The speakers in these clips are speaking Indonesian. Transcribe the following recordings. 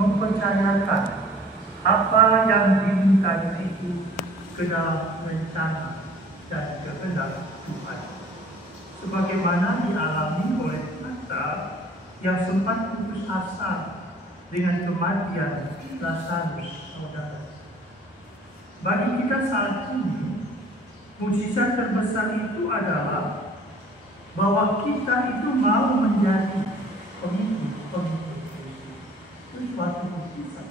mempercayakan apa yang diminta itu ke dalam rencana dan kehendak Tuhan, sebagaimana dialami oleh kita yang sempat putus asa dengan kematian Lazarus, saudara. Bagi kita saat ini, mukjizat terbesar itu adalah bahwa kita itu mau menjadi pengikut Kristus. Itu suatu mukjizat.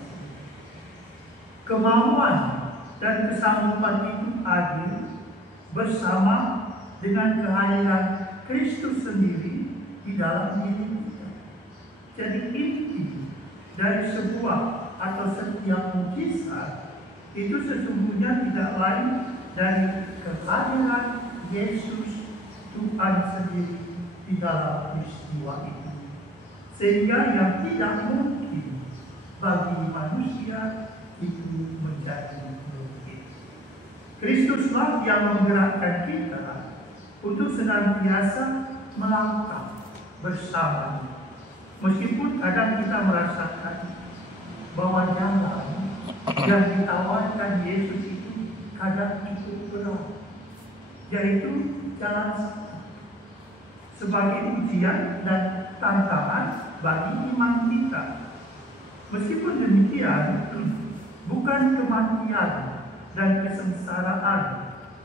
Kemauan dan kesanggupan itu hadir bersama dengan kehadiran Kristus sendiri di dalam diri kita. Jadi inti dari sebuah atau setiap mukjizat itu sesungguhnya tidak lain dari kehadiran Yesus Tuhan sendiri di dalam peristiwa itu. Sehingga yang tidak mungkin bagi manusia itu menjadi mungkin. Kristuslah yang menggerakkan kita untuk senantiasa melangkah bersama. Meskipun kadang kita merasakan bahwa jalan yang ditawarkan Yesus itu kadang cukup berat, yaitu jalan satu, sebagai ujian dan tantangan bagi iman kita. Meskipun demikian, bukan kematian dan kesengsaraan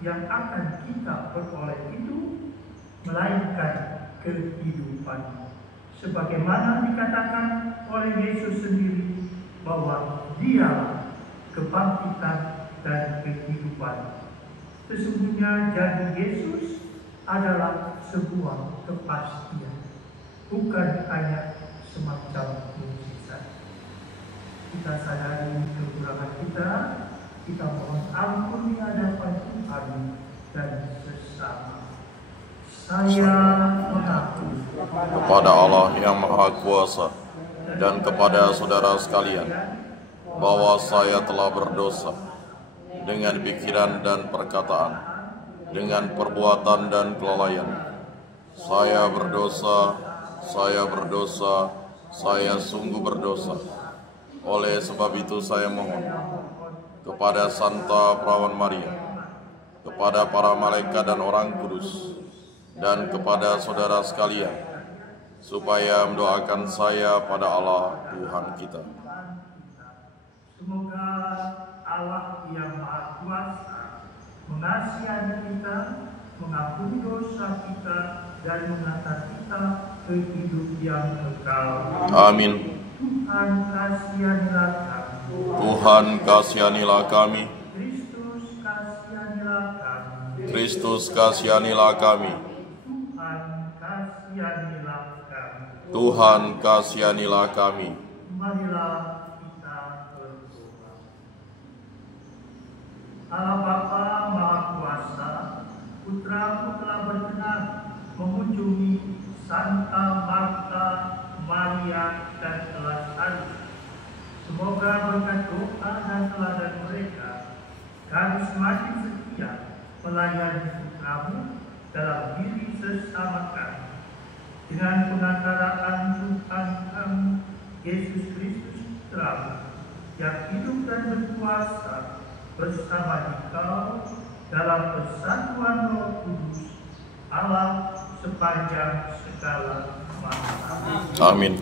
yang akan kita peroleh itu, melainkan kehidupan. Sebagaimana dikatakan oleh Yesus sendiri bahwa Dialah kebangkitan dan kehidupan. Sesungguhnya janji Yesus adalah sebuah kepastian, bukan hanya semacam mukjizat. Kita sadari kekurangan kita mohon ampun di hadapan Tuhan dan sesama. Saya mengaku kepada Allah yang Maha Kuasa dan kepada saudara sekalian bahwa saya telah berdosa dengan pikiran dan perkataan, dengan perbuatan dan kelalaian. Saya berdosa, saya sungguh berdosa. Oleh sebab itu saya mohon kepada Santa Perawan Maria, kepada para malaikat dan orang kudus, dan kepada saudara sekalian, supaya mendoakan saya pada Allah Tuhan kita. Semoga Allah yang Maha Kuasa mengasihi kita, mengampuni dosa kita, dan mengantar kita ke hidup yang kekal. Amin. Tuhan kasihanilah kami. Tuhan kasihanilah kami. Kristus kasihanilah kami. Kristus kasihanilah kami. Tuhan kasihanilah Tuhan kasihanilah kami. kami. Marilah kita berdoa. Allah Bapa Maha Kuasa, Putra-Mu telah berkenan mengunjungi Santa Marta, Maria, dan Lazarus. Semoga berkat doa dan teladan mereka, kami semakin setia melayani Putra-Mu dalam diri sesama kami. Dengan pengantaraan Tuhan kami, Yesus Kristus Putra-Mu, yang hidup dan berkuasa bersama Dikau dalam persatuan Roh Kudus, Allah sepanjang segala masa. Amin.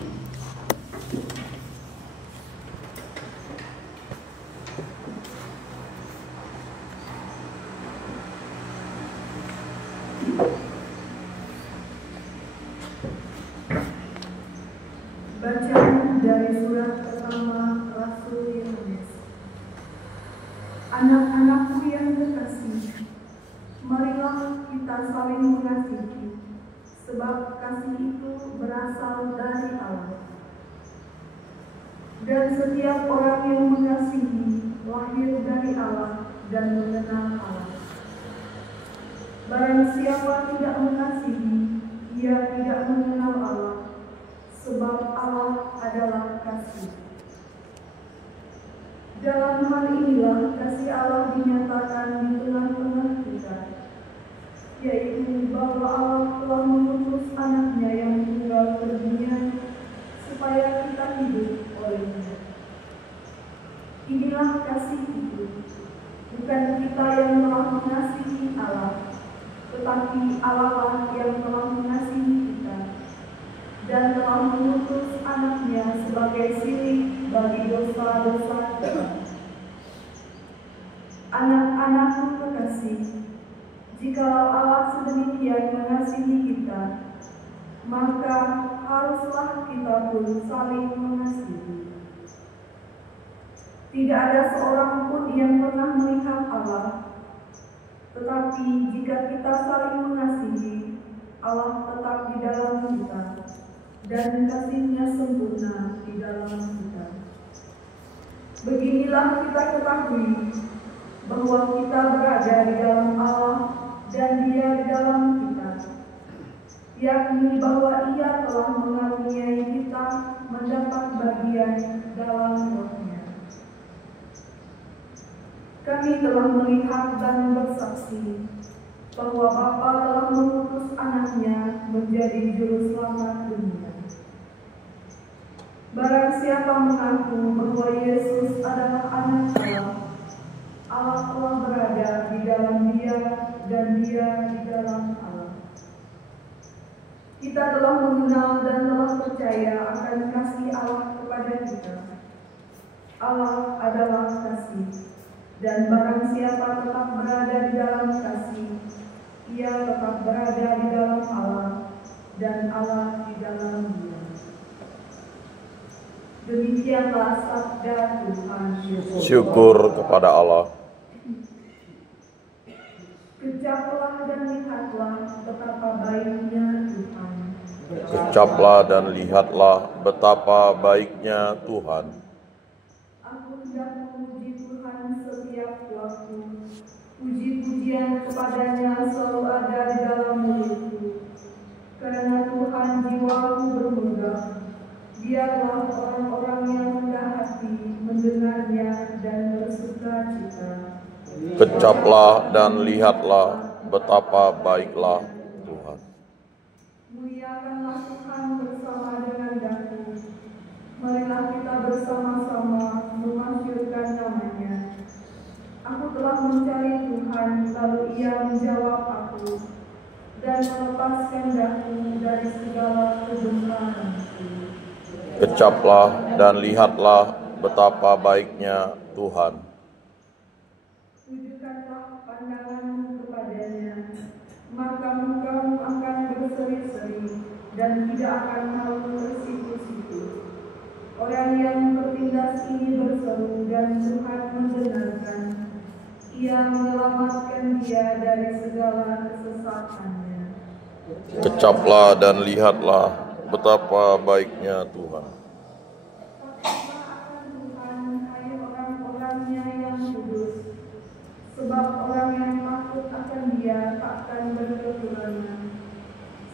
Bacaan dari surat pertama Rasul Yohanes. Anak-anakku yang terkasih, marilah kita saling mengasihi, sebab kasih itu berasal dari Allah. Dan setiap orang yang mengasihi lahir dari Allah dan mengenal Allah. Barang siapa tidak mengasihi, ia tidak mengenal Allah, sebab Allah adalah kasih. Dalam hal inilah kasih Allah dinyatakan di tengah-tengah kita, yaitu bahwa Allah telah mengutus anaknya yang tunggal ke dunia supaya kita hidup olehnya. Inilah kasih itu, bukan kita yang telah mengasihi Allah, tetapi Allah lah yang telah mengasihi kita, dan telah mengutus anaknya sebagai silik bagi dosa-dosa kita. Anak-anakku kekasih, jikalau Allah sedemikian mengasihi kita, maka haruslah kita pun saling mengasihi. Tidak ada seorang pun yang pernah melihat Allah, tetapi jika kita saling mengasihi, Allah tetap di dalam kita, dan kasih-Nya sempurna di dalam kita. Beginilah kita ketahui bahwa kita berada di dalam Allah dan Dia di dalam kita, yakni bahwa Ia telah mengaruniai kita mendapat bagian dalam Roh-Nya. Kami telah melihat dan bersaksi bahwa Bapa telah mengutus anaknya menjadi juru selamat dunia. Barang siapa mengaku bahwa Yesus adalah anak Allah, Allah telah berada di dalam Dia dan Dia di dalam Allah. Kita telah mengenal dan telah percaya akan kasih Allah kepada kita. Allah adalah kasih. Dan barang siapa tetap berada di dalam kasih, ia tetap berada di dalam Allah, dan Allah di dalam Dia. Demikianlah sabda Tuhan. Syukur kepada Allah. Kecaplah dan lihatlah betapa baiknya Tuhan. Kecaplah dan lihatlah betapa baiknya Tuhan. Aku hendak memuji Tuhan setiap waktu. Puji-pujian kepadanya selalu ada di dalam mulutku. Karena Tuhan jiwaku bermegah. Biarlah orang-orang yang rendah hati mendengarnya dan bersuka cita. Kecaplah dan lihatlah betapa baiklah Tuhan. Muliakanlah Tuhan bersama dengan daku. Marilah kita bersama-sama memasyurkan nama-Nya. Aku telah mencari Tuhan, lalu Ia menjawab aku, dan melepaskan daku dari segala kebengkaranku. Kecaplah dan lihatlah betapa baiknya Tuhan. Tujukanlah pandanganmu kepadanya, maka mukamu akan berseri-seri dan tidak akan malu tersipu-sipu. Orang yang bertindas ini berseru dan Tuhan mendengarkan. Ia menyelamatkan dia dari segala kesesatannya. Kecaplah dan lihatlah betapa baiknya Tuhan. Takutlah akan Tuhan, hai orang-orangnya yang kudus, sebab orang yang takut akan Dia takkan berkekurangan.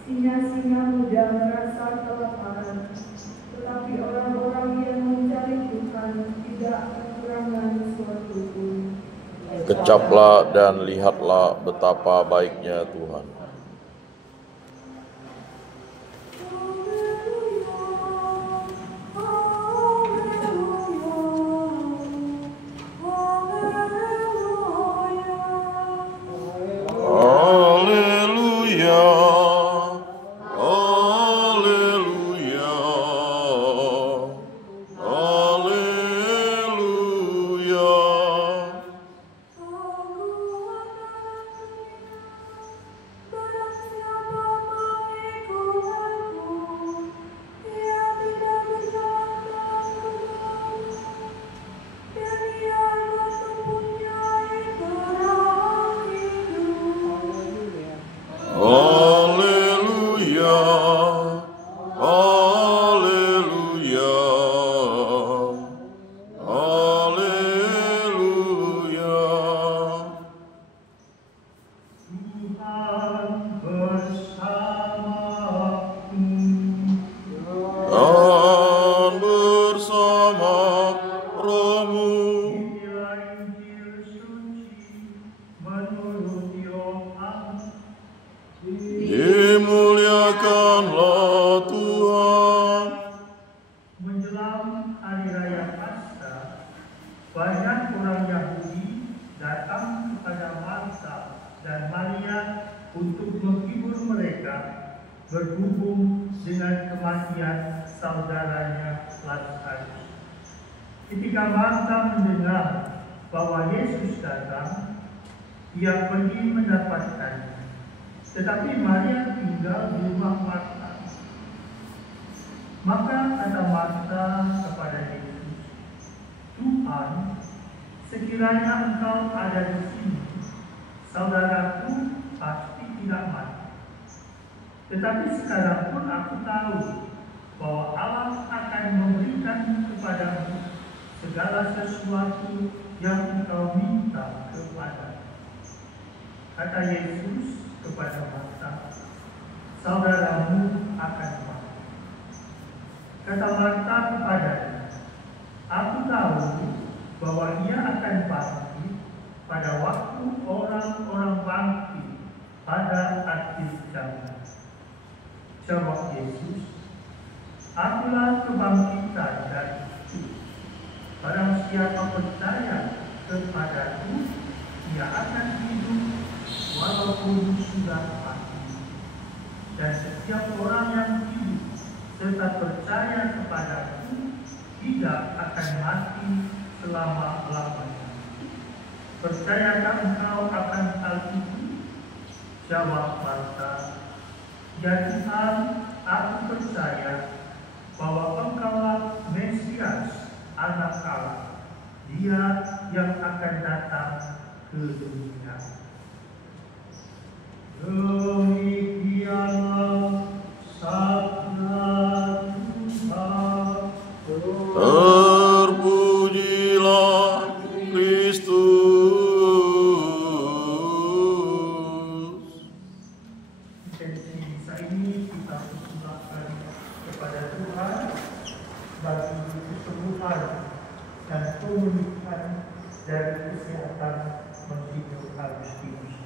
Singa-singa muda merasa kelaparan, tetapi orang-orang yang mencari Tuhan tidak kekurangan suatu pun. Kecaplah dan lihatlah betapa baiknya Tuhan. Dimuliakanlah Tuhan. Menjelang hari raya Paskah, banyak orang Yahudi datang kepada Marta dan Maria untuk menghibur mereka berhubung dengan kematian saudaranya Lazarus. Ketika Marta mendengar bahwa Yesus datang, ia pergi mendapatkannya. Tetapi Maria tinggal di rumah Marta. Maka kata Marta kepada Yesus, "Tuhan, sekiranya Engkau ada di sini, saudaraku pasti tidak mati. Tetapi sekarang pun aku tahu bahwa Allah akan memberikan kepadamu segala sesuatu yang engkau minta kepada." Kata Yesus kepada Marta, "Saudaramu akan mati." Kata Marta kepadanya, "Aku tahu bahwa ia akan bangkit pada waktu orang-orang bangkit pada akhir zaman." Jawab Yesus, "Akulah kebangkitan dan hidup. Barang siapa percaya kepadaku, ia akan hidup walaupun sudah mati. Dan setiap orang yang hidup serta percaya kepadaku tidak akan mati selama-lamanya. Percayakah engkau akan hal itu?" Jawab Marta, "Ya Tuhan, aku percaya bahwa Engkaulah Mesias, Anak Allah, Dia yang akan datang ke dunia." Demikianlah sabda Tuhan. Terpujilah Kristus. Intensi misa ini kita persembahkan kepada Tuhan bagi kesembuhan dan pemulihan dari kesehatan Monsignor Agustinus.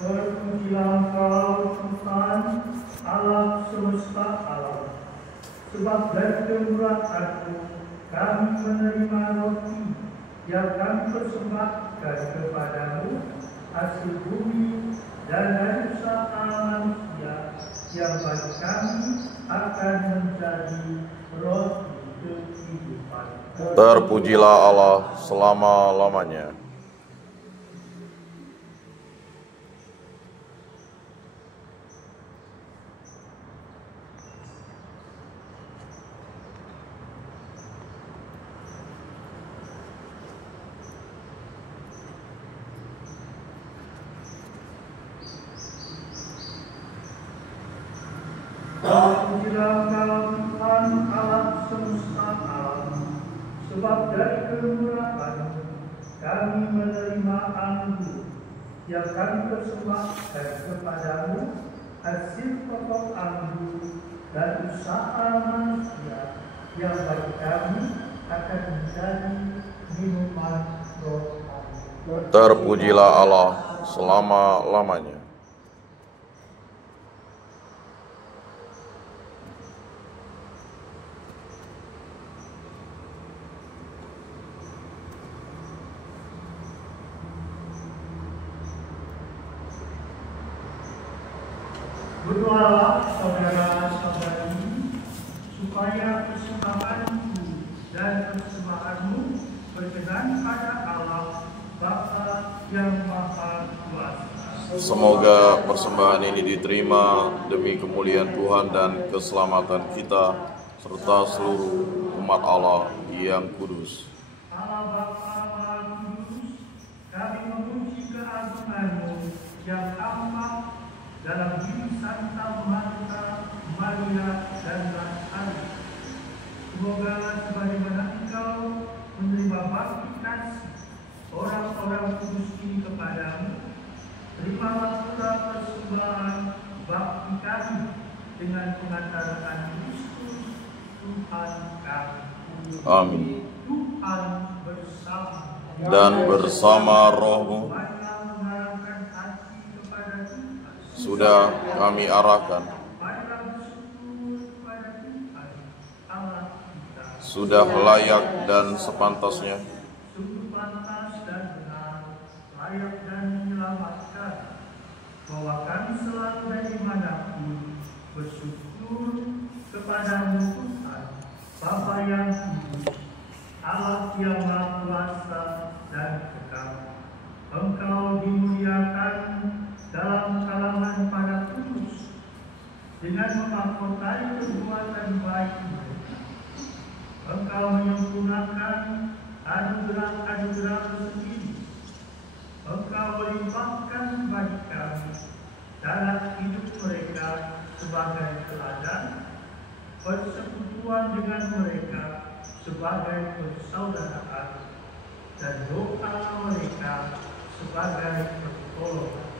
Terpujilah Engkau Tuhan, Allah semesta alam. Sebab dari kemurahan-Mu kami menerima roti yang kami persembahkan kepadamu, hasil bumi dan dari usaha manusia yang bagi kami akan menjadi roti kehidupan. Terpujilah Allah selama-lamanya. Terpujilah Engkau Tuhan Allah semesta alam. Sebab dari kemurahan-Mu kami menerima anggur yang kami persembahkan kepadamu, hasil pokok anggur dan usaha manusia yang bagi kami akan menjadi minuman roh Allah. Terpujilah Allah selama-lamanya. Berdoalah saudara-saudari, supaya persembahanku dan persembahanmu berkenan pada Allah Bapa yang Maha Kuasa. Semoga persembahan ini diterima demi kemuliaan Tuhan dan keselamatan kita serta seluruh umat Allah yang kudus. Allah Bapa Maha Kudus, kami memuji keagungan-Mu yang amat dalam diri Santa Marta Maria, dan Lazarus. Semoga sebagaimana Engkau menerima bakti kasih orang-orang kudus ini kepadamu, terimalah pula persembahan bakti kami dengan pengantaraan Kristus Tuhan kami. Amin. Tuhan bersama Dan bersama rohmu mengarahkan hati kepada Tuhan. sudah kami arahkan, Marilah bersyukur kepada Tuhan Allah kita. sudah layak dan sepantasnya. Sungguh pantas dan benar, layak dan menyelamatkan, bahwa kami selalu dan dimanapun bersyukur kepadamu Tuhan, Bapa yang kudus, Allah yang Maha Kuasa dan kekal. Engkau dimuliakan dalam kalangan para kudus dengan memahkotai perbuatan baik mereka. Engkau menyempurnakan anugerah-anugerah sendiri. Engkau melimpahkan bagi kami dalam hidup mereka sebagai teladan, persekutuan dengan mereka sebagai persaudaraan, dan doa mereka sebagai pertolongan.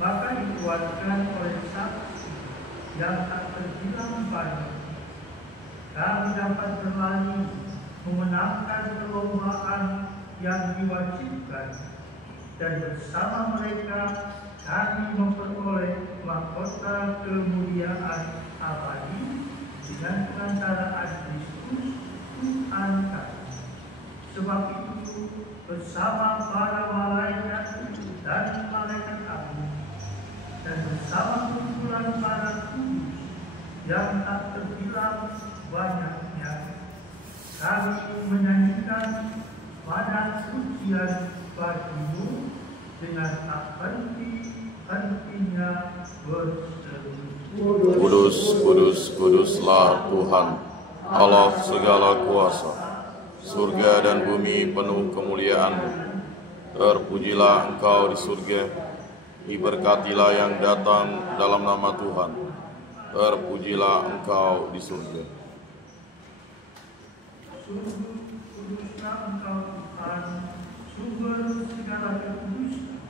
Maka dikuatkan oleh saksi yang tak terbilang banyak, kami dapat berlari memenangkan perlombaan yang diwajibkan, dan bersama mereka kami memperoleh mahkota kemuliaan abadi dengan pengantaraan Kristus Tuhan kami. Sebab itu bersama para malaikat dan malaikat agung, dan bersama kumpulan para kudus yang tak terbilang banyaknya, kami menyanyikan pada pujian bagimu dengan tak henti-hentinya berseru. Kudus, kudus, kuduslah Tuhan, Allah segala kuasa. Surga dan bumi penuh kemuliaan-Mu. Terpujilah Engkau di surga, diberkatilah yang datang dalam nama Tuhan. Terpujilah Engkau di surga. Sungguh kuduslah Engkau Tuhan, sumber segala kekudusan.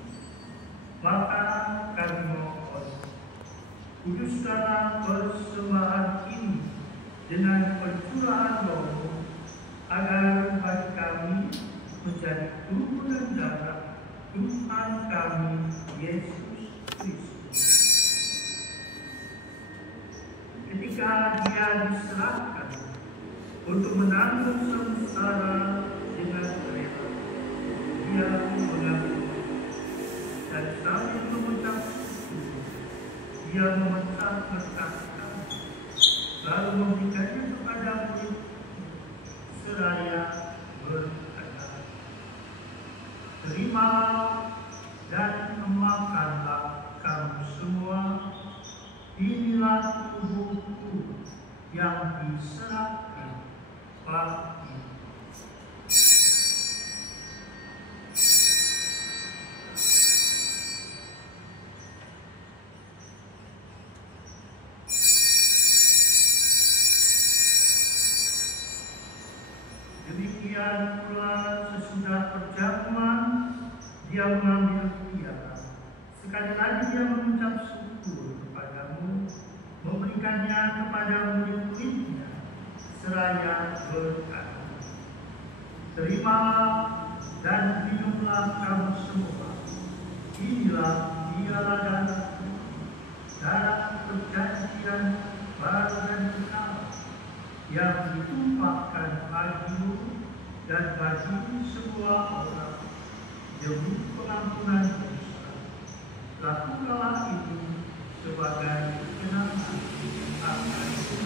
Maka kami mohon, kuduskanlah persembahan ini dengan pencurahan Roh-Mu, agar bagi kami menjadi tubuh dan darah Tuhan kami Yesus Kristus. Ketika Dia diserahkan untuk menanggung sengsara dengan rela, Dia mengambil dan sambil mengucap syukur, Dia memecah-mecahkan, lalu memberikannya kepada murid seraya berkata, "Terimalah dan makanlah kamu semua, inilah tubuhku yang diserahkan bagimu." Demikian pula sesudah perjamuan, Dia mengambil piala. Sekali lagi Dia mengucap syukur kepadamu, memberikannya kepada murid-muridnya, seraya berkata, "Terimalah dan minumlah kamu semua. Inilah piala darah perjanjian baru dan kekal, yang ditumpahkan bagimu dan bagi semua orang demi pengampunan dosa. Lakukanlah itu sebagai kenangan akanku."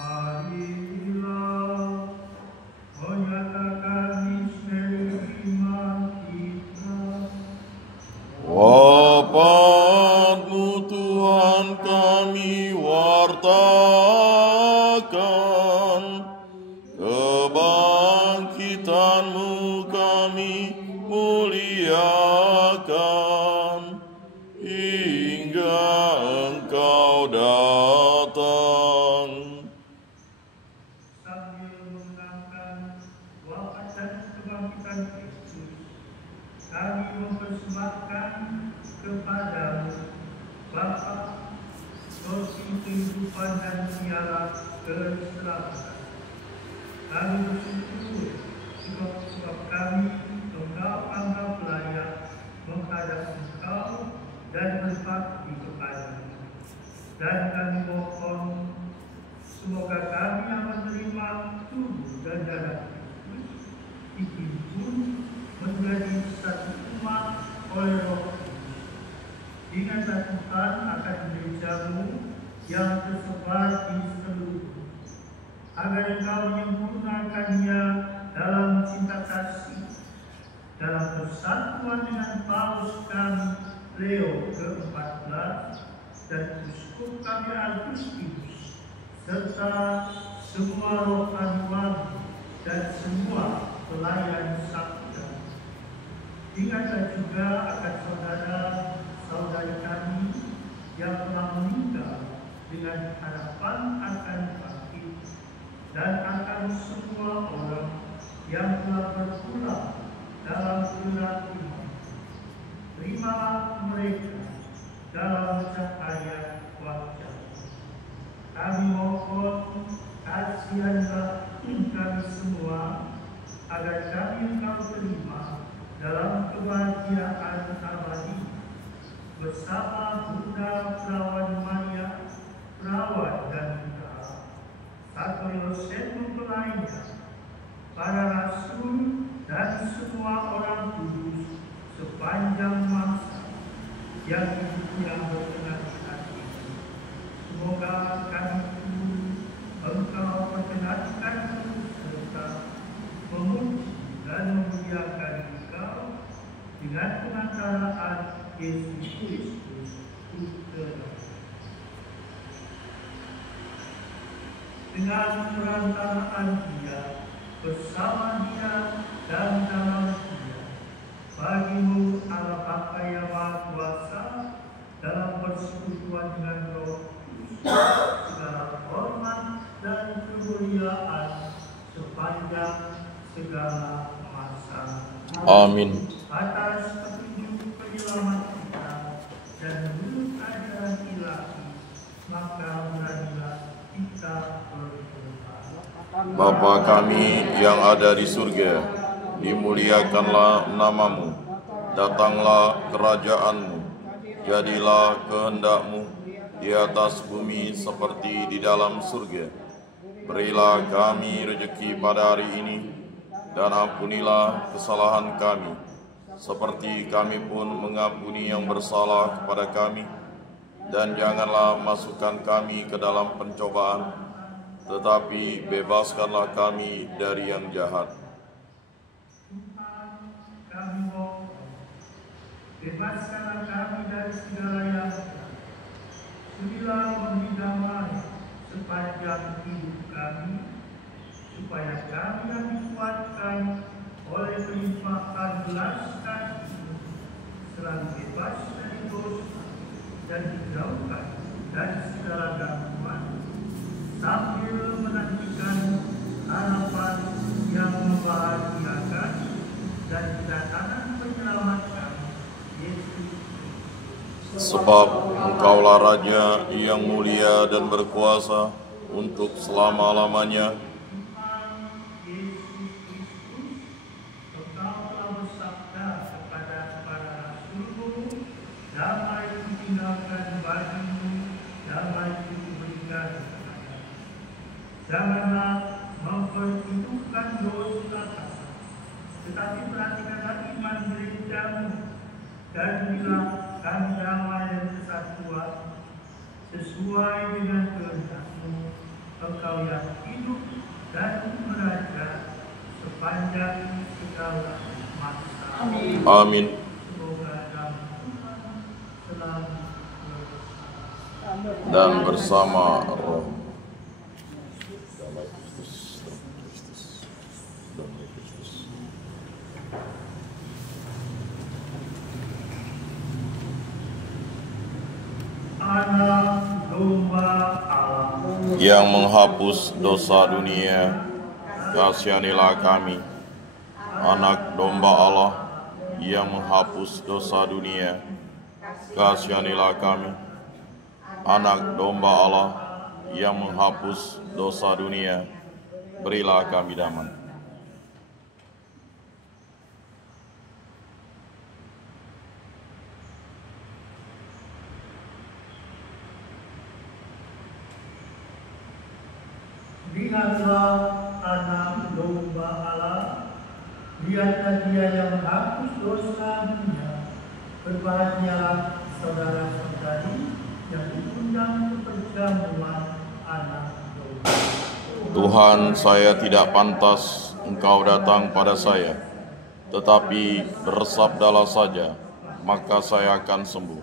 Marilah menyatakan misteri iman kita. Wafat-Mu Tuhan kami wartakan, akan kebangkitan-Mu kami muliakan hingga Engkau datang. Sambil mengenangkan wafat dan kebangkitan Kristus, kami mempersembahkan kepada-Mu Bapa, Roh kehidupan dan siara keselamatan. Kami bersyukur sebab kami Engkau anggap layak menghadap Engkau dan berbakti kepada-Mu. Dan kami mohon semoga kami yang menerima tubuh dan darah Kristus dihimpun menjadi satu umat oleh Roh Kudus. Ingatlah Tuhan akan gereja-Mu yang tersebar di seluruh dunia, agar Engkau menyempurnakannya dalam cinta kasih, dalam persatuan dengan Paus kami Leo ke-14 dan Uskup kami Agustinus, serta semua rohaniwan dan semua pelayan sabda. Ingatlah juga akan saudara-saudari kami yang telah meninggal dengan harapan akan bangkit, dan akan semua orang yang telah berpulang dalam gerak iman. Terimalah mereka dalam cahaya wajah-Mu. Kami mohon kasihanlah kami semua, agar kami Engkau terima dalam kebahagiaan abadi bersama Bunda Perawan Maria, Perawat dan Bunda, Satu Yosef mempelainya, para rasul dan semua orang kudus sepanjang masa yang berkenan hati. Semoga kami pun Engkau perkenankan serta memuji dan memuliakan Engkau dengan pengantaraan Yesus Kristus Putra. Dengan perantaraan Dia, bersama Dia dan dalam Dia, bagi-Mu Allah Bapa yang Maha Kuasa, dalam persekutuan dengan Roh Kudus, segala hormat dan kemuliaan sepanjang segala masa. Amin. Atas petunjuk penyelamat kita dan menurut ajaran ilahi, maka beranilah kita berdoa. Bapa kami yang ada di surga, dimuliakanlah nama-Mu, datanglah kerajaan-Mu, jadilah kehendak-Mu di atas bumi seperti di dalam surga. Berilah kami rejeki pada hari ini, dan ampunilah kesalahan kami, seperti kami pun mengampuni yang bersalah kepada kami. Dan janganlah masukkan kami ke dalam pencobaan, tetapi bebaskanlah kami dari yang jahat. Tuhan, kami mohon, bebaskanlah kami dari segala yang jahat. Surilah memberi damai sepanjang hidup kami, supaya kami yang dikuatkan oleh kelimpahan belas kasih-Mu selalu bebas dari dosa dan dijauhkan dari segala gangguan, sambil menantikan harapan yang membahagiakan dan kedatangan penyelamat kami, Yesus. Sebab Engkaulah Raja yang mulia dan berkuasa untuk selama-lamanya. Janganlah memperhitungkan dosa, tetapi perhatikanlah iman gereja-Mu, dan berilah kami damai dan kesatuan sesuai dengan kehendak-Mu, Engkau yang hidup dan meraja sepanjang segala masa. Amin. Semoga damai Tuhan selalu Dan bersama Roh. yang menghapus dosa dunia, kasihanilah kami. Anak domba Allah yang menghapus dosa dunia, kasihanilah kami. Anak domba Allah yang menghapus dosa dunia, berilah kami damai. Lihatlah anak domba Allah, lihatlah dia yang menghapus dosa dunia. Berbahagialah saudara-saudari yang diundang ke perjamuan anak domba. Tuhan, saya tidak pantas Engkau datang pada saya, tetapi bersabdalah saja, maka saya akan sembuh.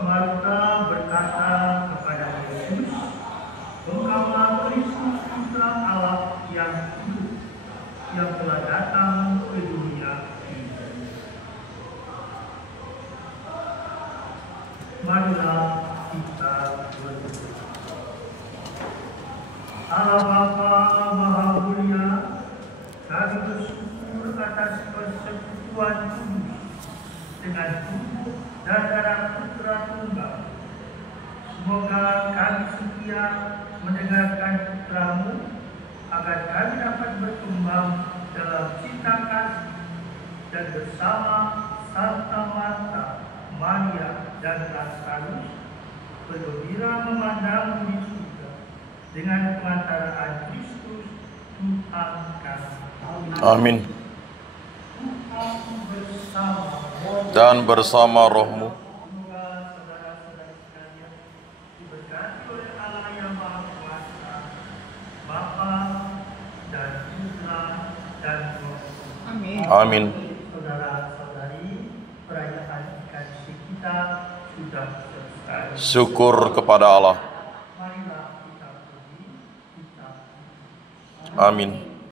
Marta berkata kepada Yesus, "Engkaulah Kristus Putra Allah yang hidup, yang telah datang ke dunia ini." Marilah kita berdoa. Allah Bapa Maha Mulia, kami bersyukur atas persekutuan kudus dengan tubuh dan darah Putra Tunggal. Semoga kami setia mendengarkan Putra-Mu, agar kami dapat berkembang dalam cinta kasih dan bersama Santa Marta, Maria, dan Lazarus bergembira memandang di surga dengan pengantaraan Kristus Tuhan kami. Amin. Dan bersama rohmu. Semoga saudara-saudara sekalian diberkati oleh Allah yang Maha Kuasa, Bapa dan Putra dan Roh Kudus. Amin. Saudara-saudari, perayaan Ekaristi kita sudah selesai. Syukur kepada Allah. Marilah kita pergi, kita Amin.